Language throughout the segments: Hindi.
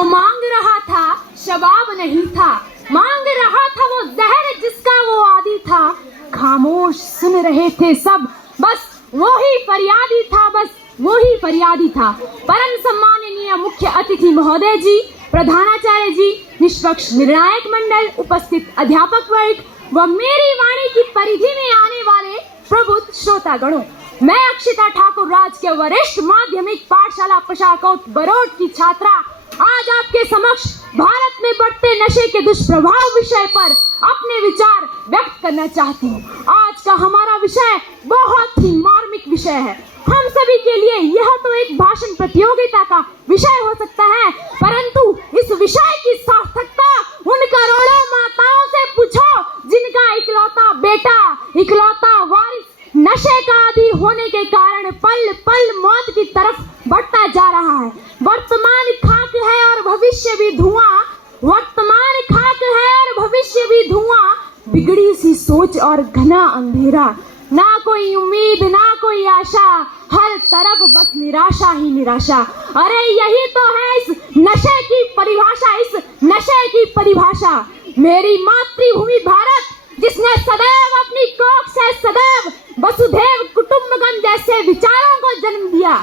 जो मांग रहा था शबाब नहीं था, मांग रहा था वो जहर जिसका वो आदी था। खामोश सुन रहे थे सब, बस वो ही फरियादी था, बस वो ही फरियादी था। परम सम्माननीय मुख्य अतिथि महोदय जी, प्रधानाचार्य जी, निष्पक्ष निर्णायक मंडल, उपस्थित अध्यापक वर्ग व मेरी वाणी की परिधि में आने वाले प्रबुद्ध श्रोतागणों, मैं अक्षिता ठाकुर राजकीय वरिष्ठ माध्यमिक पाठशाला पशाकोट बरोड की छात्रा आज आपके समक्ष भारत में बढ़ते नशे के दुष्प्रभाव विषय पर अपने विचार व्यक्त करना चाहती हूँ। आज का हमारा विषय बहुत ही मार्मिक विषय है। हम सभी के लिए यह तो एक भाषण प्रतियोगिता का विषय हो सकता है, परंतु इस विषय की सार्थकता उन करोड़ों माताओं से पूछो जिनका इकलौता बेटा, इकलौता वारिस नशे का आदी होने के कारण पल पल मौत की तरफ बढ़ता जा रहा है। वर्तमान खाक है और भविष्य भी धुआं, वर्तमान खाक है और भविष्य भी धुआं, बिगड़ी सी सोच और घना अंधेरा, ना कोई उम्मीद ना कोई आशा, हर तरफ बस निराशा ही निराशा। अरे यही तो है इस नशे की परिभाषा, इस नशे की परिभाषा। मेरी मातृभूमि भारत जिसने सदैव अपनी कोख से सदैव वसुधैव कुटुंबकम जैसे विचारों को जन्म दिया,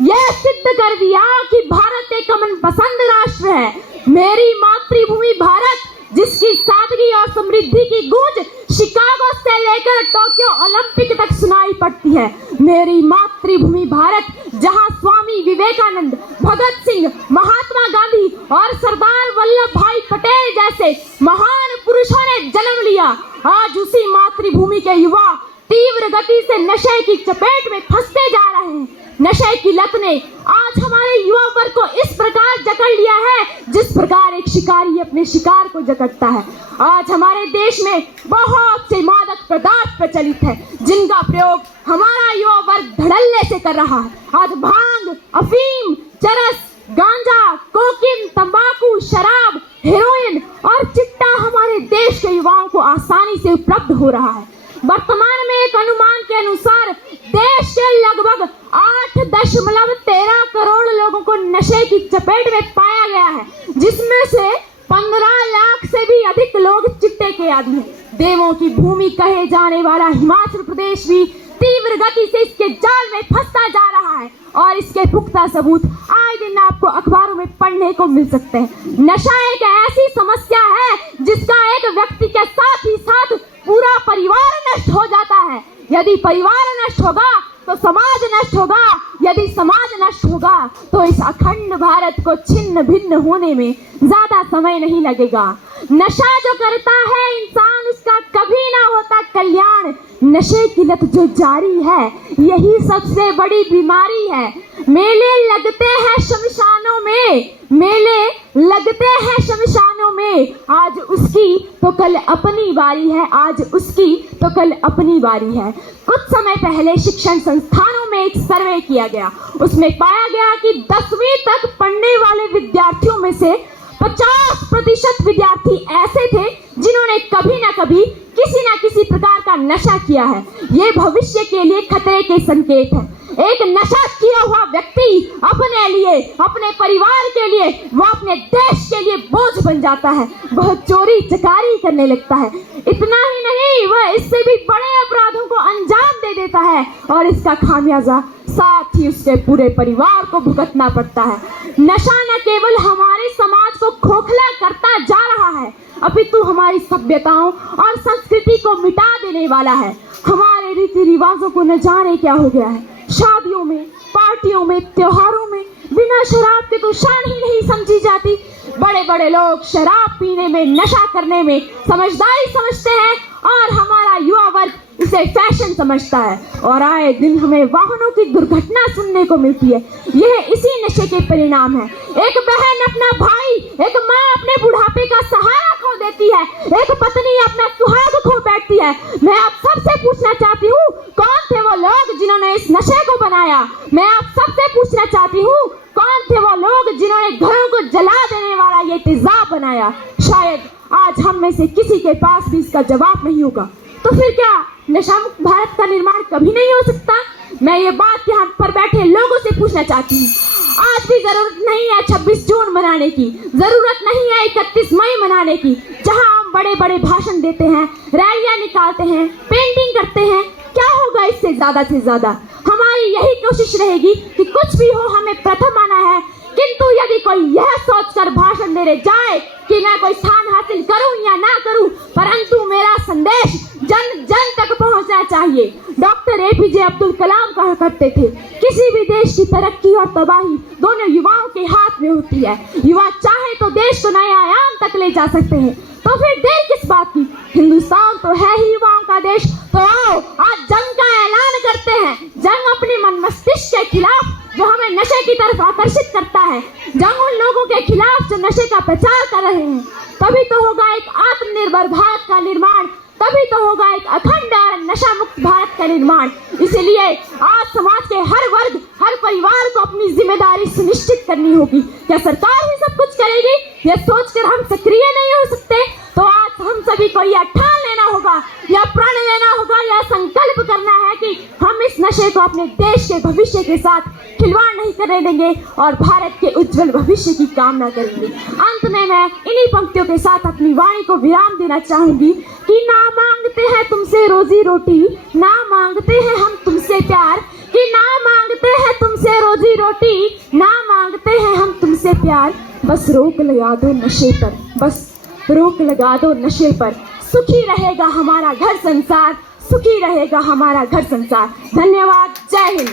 यह सिद्ध कर दिया कि भारत एक अमन पसंद राष्ट्र है। मेरी मातृभूमि भारत जिसकी सादगी और समृद्धि की गूंज शिकागो से लेकर टोक्यो ओलंपिक तक सुनाई पड़ती है। मेरी मातृभूमि भारत जहां स्वामी विवेकानंद, भगत सिंह, महात्मा गांधी और सरदार वल्लभ भाई पटेल जैसे महान पुरुषों ने जन्म लिया, आज उसी मातृभूमि के युवा तीव्र गति से नशे की चपेट में फंसते जा रहे हैं। नशे की लत ने आज हमारे युवा वर्ग को इस प्रकार जकड़ लिया है जिस प्रकार एक शिकारी अपने शिकार को जकड़ता है। आज हमारे देश में बहुत से मादक पदार्थ प्रचलित है जिनका प्रयोग हमारा युवा वर्ग धड़ल्ले से कर रहा है। आज भांग, अफीम, चरस, गांजा, कोकीन, तंबाकू, शराब, हेरोइन और चिट्टा हमारे देश के युवाओं को आसानी से उपलब्ध हो रहा है। वर्तमान में एक अनुमान के अनुसार देश के लगभग 8.13 करोड़ लोगों को नशे की चपेट में पाया गया है, जिसमें से 15 लाख से भी अधिक लोग चिट्टे के आदी हैं। देवों की भूमि कहे जाने वाला हिमाचल प्रदेश भी तीव्र गति से इसके जाल में फंसता जा रहा है और इसके पुख्ता सबूत आए दिन आपको अखबारों में पढ़ने को मिल सकते हैं। नशा एक ऐसी समस्या है जिसका एक व्यक्ति के साथ ही साथ पूरा परिवार नष्ट हो जाता है। यदि परिवार नष्ट होगा तो समाज नष्ट होगा, यदि समाज नष्ट होगा तो इस अखंड भारत को छिन्न भिन्न होने में ज्यादा समय नहीं लगेगा। नशा जो करता है इंसान उसका कभी ना होता कल्याण। नशे की लत जो जारी है यही सबसे बड़ी बीमारी है। मेले लगते हैं शमशानों में, मेले लगते हैं शमशानों में, आज उसकी तो कल अपनी बारी है, आज उसकी तो कल अपनी बारी है। कुछ समय पहले शिक्षण संस्थानों में एक सर्वे किया गया, उसमें पाया गया कि 10वीं तक पढ़ने वाले विद्यार्थियों में से 50% विद्यार्थी ऐसे थे जिन्होंने कभी ना कभी किसी ना किसी प्रकार का नशा किया है। ये भविष्य के लिए खतरे के संकेत है। एक नशा किया हुआ व्यक्ति अपने लिए, अपने परिवार के लिए, वह अपने देश के लिए बोझ बन जाता है। वह चोरी चकारी करने लगता है। इतना ही नहीं, वह इससे भी बड़े अपराधों को अंजाम दे देता है और इसका खामियाजा साथ ही उसके पूरे परिवार को भुगतना पड़ता है। नशा न केवल हमारे समाज को खोखला करता जा रहा है, अपितु हमारी सभ्यताओं और संस्कृति को मिटा देने वाला है। हमारे रीति रिवाजों को न जाने क्या हो गया है। शादियों में, पार्टियों में, त्योहारों में बिना शराब के तो शान ही नहीं समझी जाती। बड़े बड़े लोग शराब पीने में, नशा करने में समझदारी समझते हैं और हमारा युवा वर्ग इसे फैशन समझता है और आए दिन हमें वाहनों की दुर्घटना सुनने को मिलती है। यह इसी नशे के परिणाम है। एक बहन अपना भाई, एक माँ अपने बुढ़ापे का सहारा खो देती है, एक पत्नी अपना सुहाग खो बैठती है। मैं आप सबसे पूछना चाहती हूँ, कौन थे वो लोग जिन्होंने इस नशे को बनाया? मैं आप सबसे पूछना चाहती हूँ, कौन थे वो लोग जिन्होंने घरों को जला देने वाला ये तेजाब बनाया? शायद आज हम में से किसी के पास भी इसका जवाब नहीं होगा। तो फिर क्या नशा मुक्त भारत का निर्माण कभी नहीं हो सकता? मैं ये बात यहाँ पर बैठे लोगों से पूछना चाहती हूँ। आज भी जरूरत नहीं है 26 जून मनाने की, जरूरत नहीं है 31 मई मनाने की, जहां हम बड़े बड़े भाषण देते हैं, रैलियां निकालते हैं, पेंटिंग करते हैं। क्या होगा इससे ज्यादा से ज्यादा? हमारी यही कोशिश रहेगी कि कुछ भी हो हमें प्रथम आना है। किंतु यदि कोई यह सोचकर भाषण देने जाए कि मैं कोई स्थान हासिल करूं या ना करूं, परंतु मेरा संदेश जन जन तक पहुंचना चाहिए। डॉक्टर एपीजे अब्दुल कलाम कहा करते थे, किसी भी देश की तरक्की और तबाही दोनों युवाओं के हाथ में होती है। युवा चाहे तो देश को नए आयाम तक ले जा सकते हैं, तो फिर देर किस बात की? हिंदुस्तान तो है ही युवाओं का देश। तो आओ आज जंग का ऐलान करते हैं, जंग अपने मन मस्तिष्क के खिलाफ जो हमें नशे की तरफ आकर्षित करता है, जंग उन लोगों के खिलाफ जो नशे का प्रचार कर रहे हैं। तभी तो होगा एक आत्मनिर्भर भारत का निर्माण, तभी तो होगा एक अखंड और नशा मुक्त भारत का निर्माण। इसलिए आज समाज के हर वर्ग, हर परिवार को अपनी जिम्मेदारी सुनिश्चित करनी होगी। क्या सरकार ही सब कुछ करेगी? यह सोचकर हम सक्रिय नहीं हो सकते। तो आज हम सभी को यह ठान लेना होगा, यह प्रण लेना होगा, यह संकल्प करना है कि हम इस नशे को अपने देश के भविष्य के साथ खिलवाड़ नहीं करने देंगे और भारत के उज्जवल भविष्य की कामना करेंगे। अंत में मैं इन्हीं पंक्तियों के साथ अपनी वाणी को विराम देना चाहूंगी कि ना मांगते हैं तुमसे रोजी रोटी, ना मांगते हैं हम तुमसे प्यार, कि ना मांगते हैं तुमसे रोजी रोटी, ना मांगते हैं हम तुमसे प्यार। बस रोक लगा दो नशे पर, बस रोक लगा दो नशे पर। सुखी रहेगा हमारा घर संसार, सुखी रहेगा हमारा घर संसार। धन्यवाद। जय हिंद।